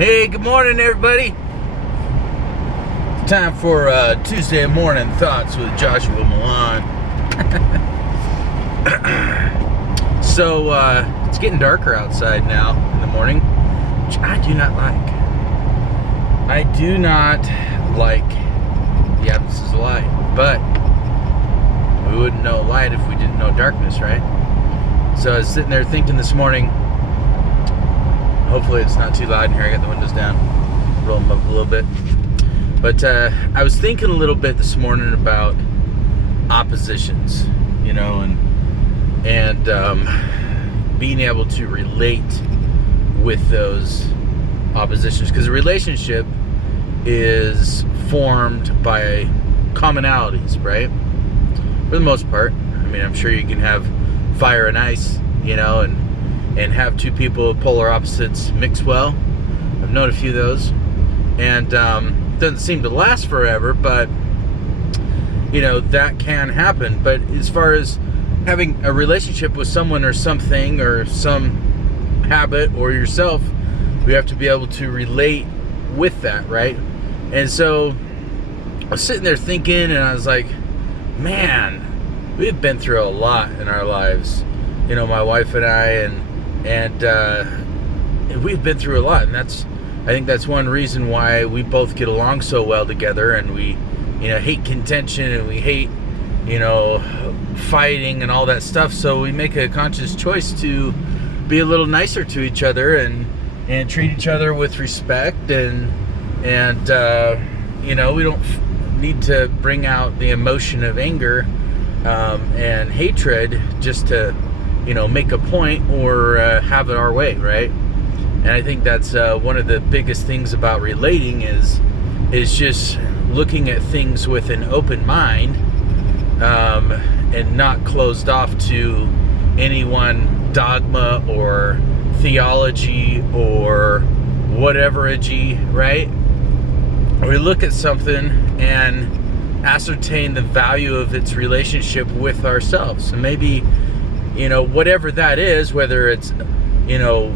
Hey, good morning, everybody. It's time for Tuesday morning thoughts with Joshua Milan. So it's getting darker outside now in the morning, which I do not like. I do not like the absence of light, but we wouldn't know light if we didn't know darkness, right? So I was sitting there thinking this morning. Hopefully it's not too loud in here. I got the windows down, roll them up a little bit. But I was thinking a little bit this morning about oppositions, you know, and being able to relate with those oppositions, because a relationship is formed by commonalities, right? For the most part. I mean, I'm sure you can have fire and ice, you know, and have two people of polar opposites mix well. I've known a few of those, and doesn't seem to last forever, but you know, that can happen. But as far as having a relationship with someone or something or some habit or yourself, we have to be able to relate with that, right? And so I was sitting there thinking, and I was like, man, we've been through a lot in our lives, you know, my wife and I, and we've been through a lot, and I think that's one reason why we both get along so well together, and we, you know, hate contention, and we hate, you know, fighting and all that stuff. So we make a conscious choice to be a little nicer to each other and treat each other with respect, and you know, we don't need to bring out the emotion of anger and hatred just to, you know, make a point or have it our way, right? And I think that's one of the biggest things about relating is just looking at things with an open mind, and not closed off to any one dogma or theology or whatever-gy, right? We look at something and ascertain the value of its relationship with ourselves, and maybe, you know, whatever that is, whether it's, you know,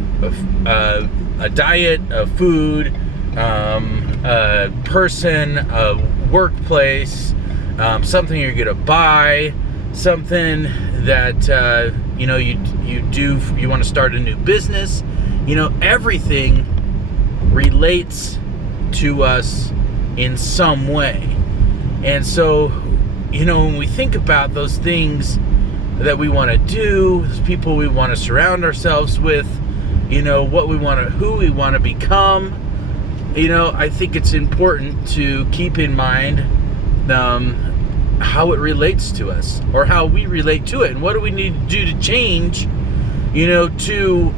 a diet, a food, a person, a workplace, something you're gonna buy, something that you know, you want to start a new business, you know, everything relates to us in some way. And so, you know, when we think about those things that we want to do, those people we want to surround ourselves with, you know, who we want to become, you know, I think it's important to keep in mind how it relates to us, or how we relate to it, and what do we need to do to change, you know, to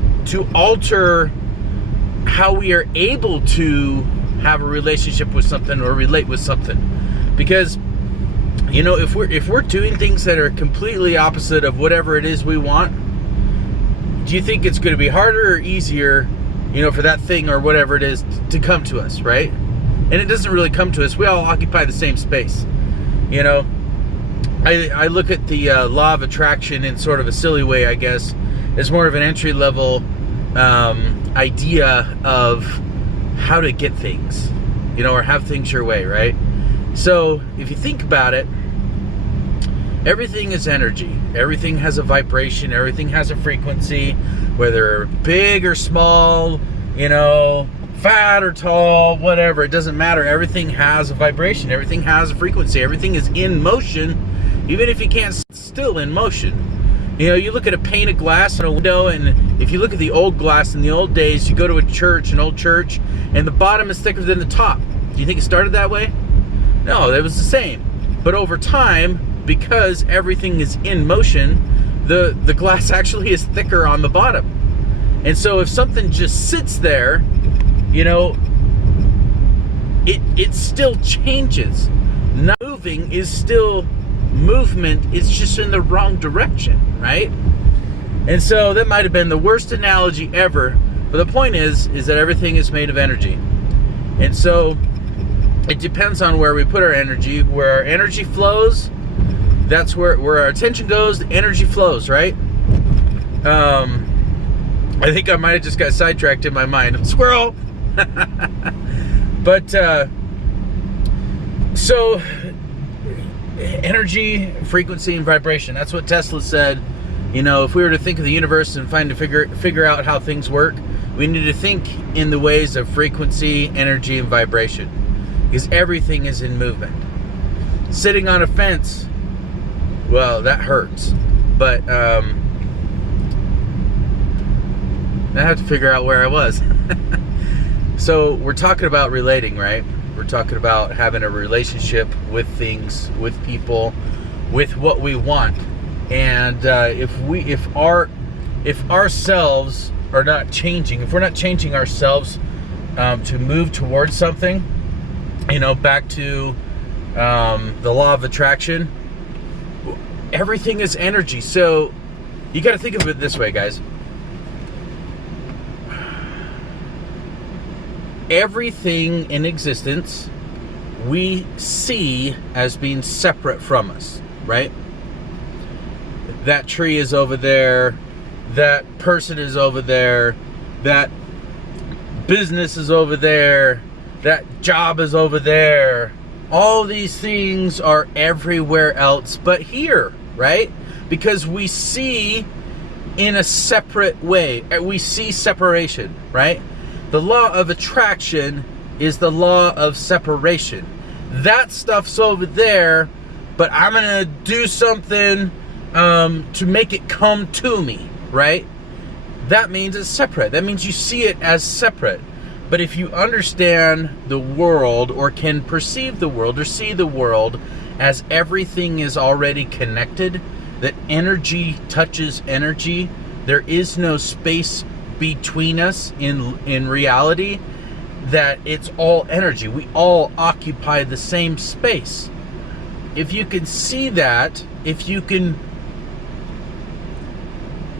alter how we are able to have a relationship with something or relate with something. Because, you know, if we're doing things that are completely opposite of whatever it is we want, do you think it's going to be harder or easier, you know, for that thing or whatever it is to come to us, right? And it doesn't really come to us. We all occupy the same space, you know. I look at the law of attraction in sort of a silly way, I guess, as more of an entry-level idea of how to get things, you know, or have things your way, right? So if you think about it, everything is energy. Everything has a vibration. Everything has a frequency, whether big or small, you know, fat or tall, whatever. It doesn't matter. Everything has a vibration. Everything has a frequency. Everything is in motion, even if you can't sit still in motion. You know, you look at a pane of glass in a window, and if you look at the old glass in the old days, you go to a church, an old church, and the bottom is thicker than the top. Do you think it started that way? No, it was the same. But over time, because everything is in motion, the glass actually is thicker on the bottom. And so if something just sits there, you know, it still changes. Not moving is still movement, it's just in the wrong direction, right? And so that might have been the worst analogy ever, but the point is that everything is made of energy. And so it depends on where we put our energy. Where our energy flows, that's where our attention goes, the energy flows, right? I think I might have just got sidetracked in my mind. Squirrel! But so energy, frequency, and vibration. That's what Tesla said. You know, if we were to think of the universe and figure out how things work, we need to think in the ways of frequency, energy, and vibration, because everything is in movement. Sitting on a fence, well, that hurts. But I have to figure out where I was. So we're talking about relating, right? We're talking about having a relationship with things, with people, with what we want. And if ourselves are not changing, if we're not changing ourselves to move towards something, you know, back to the law of attraction, everything is energy. So you got to think of it this way, guys. Everything in existence we see as being separate from us, right? That tree is over there, that person is over there, that business is over there, that job is over there. All these things are everywhere else but here, right? Because we see in a separate way. We see separation, right? The law of attraction is the law of separation. That stuff's over there, but I'm going to do something to make it come to me, right? That means it's separate. That means you see it as separate. But if you understand the world, or can perceive the world, or see the world as everything is already connected, that energy touches energy, there is no space between us in reality, that it's all energy. We all occupy the same space. If you can see that, if you can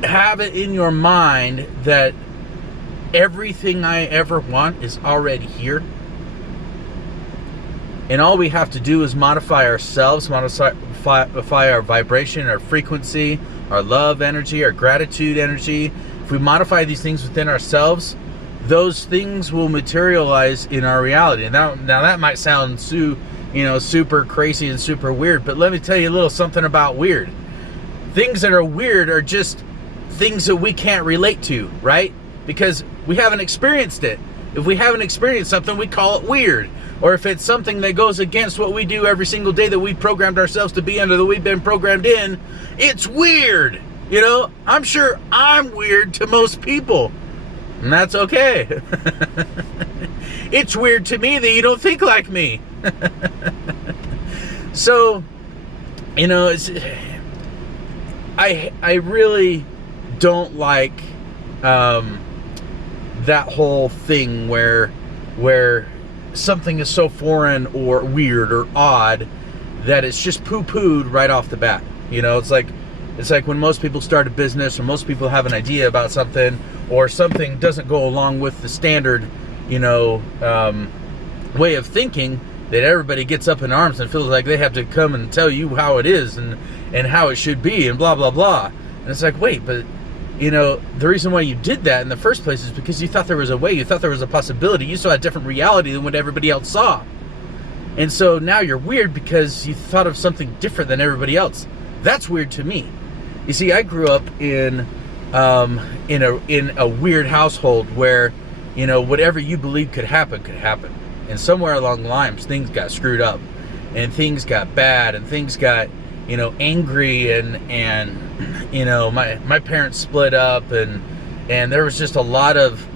have it in your mind that everything I ever want is already here, and all we have to do is modify ourselves, modify our vibration, our frequency, our love energy, our gratitude energy. If we modify these things within ourselves, those things will materialize in our reality. And now that might sound super crazy and super weird, but let me tell you a little something about weird. Things that are weird are just things that we can't relate to, right? Because we haven't experienced it. If we haven't experienced something, we call it weird. Or if it's something that goes against what we do every single day that we've programmed ourselves to be under, that we've been programmed in, it's weird. You know, I'm sure I'm weird to most people, and that's okay. It's weird to me that you don't think like me. So, you know, I really don't like that whole thing where something is so foreign or weird or odd that it's just poo-pooed right off the bat. You know, it's like when most people start a business, or most people have an idea about something, or something doesn't go along with the standard, you know, way of thinking, that everybody gets up in arms and feels like they have to come and tell you how it is and how it should be and blah, blah, blah. And it's like, wait, but, you know, the reason why you did that in the first place is because you thought there was a way, you thought there was a possibility, you saw a different reality than what everybody else saw. And so now you're weird because you thought of something different than everybody else. That's weird to me. You see, I grew up in a weird household where, you know, whatever you believe could happen. And somewhere along the lines, things got screwed up, and things got bad, and things got, you know, angry, and you know, my parents split up, and there was just a lot of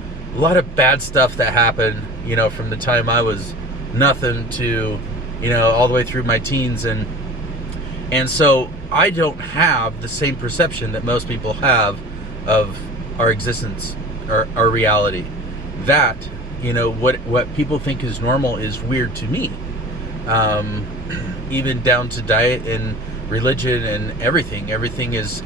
bad stuff that happened, you know, from the time I was nothing to, you know, all the way through my teens, and so I don't have the same perception that most people have of our existence, our reality. That, you know, what people think is normal is weird to me, even down to diet and religion and everything is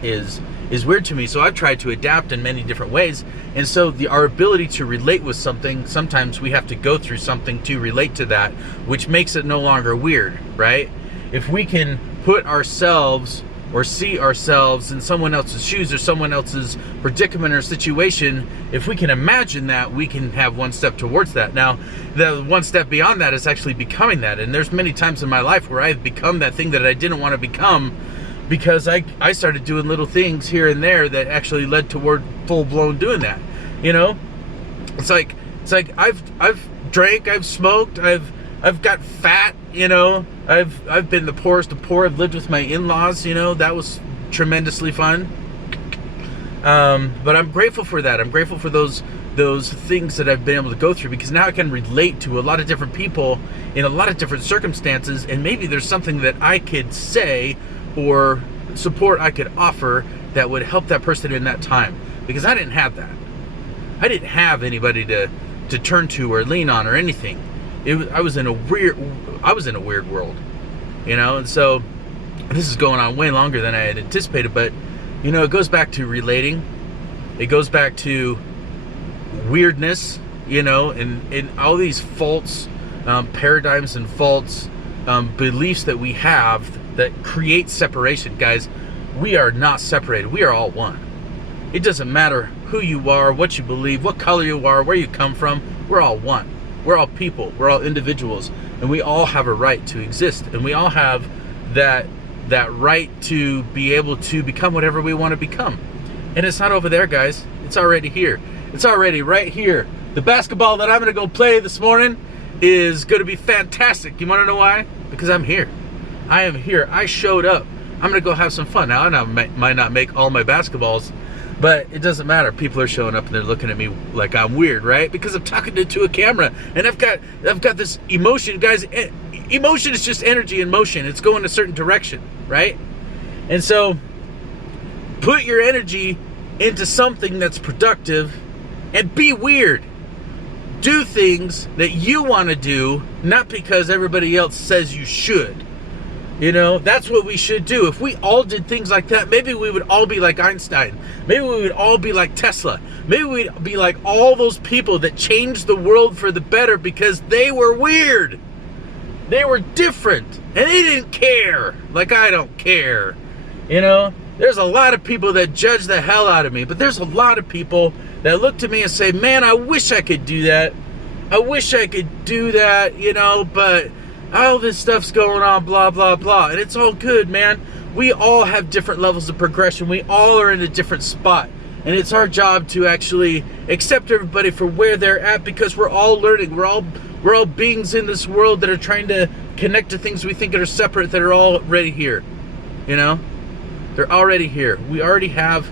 weird to me. So I've tried to adapt in many different ways, and so our ability to relate with something, sometimes we have to go through something to relate to that, which makes it no longer weird, right? If we can put ourselves or see ourselves in someone else's shoes or someone else's predicament or situation, if we can imagine that, we can have one step towards that. Now, the one step beyond that is actually becoming that. And there's many times in my life where I've become that thing that I didn't want to become, because I started doing little things here and there that actually led toward full-blown doing that. You know, it's like I've drank, I've smoked, I've got fat, you know, I've been the poorest of poor. I've lived with my in-laws, you know, that was tremendously fun. But I'm grateful for that. I'm grateful for those things that I've been able to go through, because now I can relate to a lot of different people in a lot of different circumstances, and maybe there's something that I could say or support I could offer that would help that person in that time, because I didn't have that. I didn't have anybody to turn to or lean on or anything. I was in a weird world, you know. And so this is going on way longer than I had anticipated, but you know, it goes back to relating. It goes back to weirdness, you know, and all these false paradigms and false beliefs that we have that create separation. Guys, we are not separated. We are all one. It doesn't matter who you are, what you believe, what color you are, where you come from. We're all one. We're all people. We're all individuals, and we all have a right to exist, and we all have that right to be able to become whatever we want to become. And it's not over there, guys. It's already here. It's already right here. The basketball that I'm going to go play this morning is going to be fantastic. You want to know why? Because I'm here. I am here. I showed up. I'm going to go have some fun. Now, I might not make all my basketballs, but it doesn't matter. People are showing up and they're looking at me like I'm weird, right? Because I'm talking to a camera, and I've got this emotion, guys. Emotion is just energy in motion. It's going a certain direction, right? And so put your energy into something that's productive and be weird. Do things that you want to do, not because everybody else says you should. You know, that's what we should do. If we all did things like that, maybe we would all be like Einstein. Maybe we would all be like Tesla. Maybe we'd be like all those people that changed the world for the better because they were weird. They were different, and they didn't care like I don't care. You know, there's a lot of people that judge the hell out of me, but there's a lot of people that look to me and say, man, I wish I could do that. I wish I could do that, you know, but all this stuff's going on, blah, blah, blah. And it's all good, man. We all have different levels of progression. We all are in a different spot. And it's our job to actually accept everybody for where they're at, because we're all learning. We're all beings in this world that are trying to connect to things we think are separate, that are already here. You know? They're already here. We already have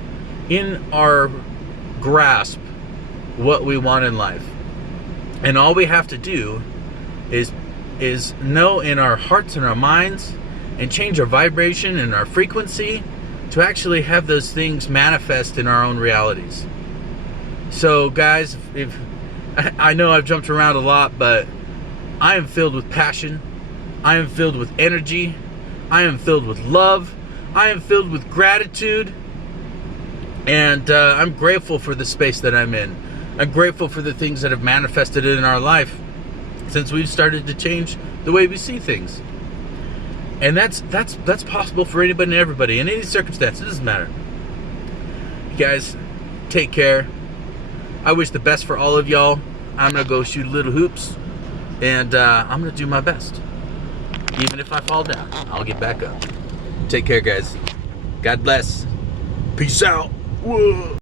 in our grasp what we want in life. And all we have to do is know in our hearts and our minds, and change our vibration and our frequency to actually have those things manifest in our own realities. So guys, if I know I've jumped around a lot, but I am filled with passion. I am filled with energy. I am filled with love. I am filled with gratitude. And I'm grateful for the space that I'm in. I'm grateful for the things that have manifested in our life since we've started to change the way we see things. And that's possible for anybody and everybody in any circumstance. It doesn't matter. You guys, take care. I wish the best for all of y'all. I'm gonna go shoot little hoops, and I'm gonna do my best. Even if I fall down, I'll get back up. Take care, guys. God bless. Peace out. Whoa.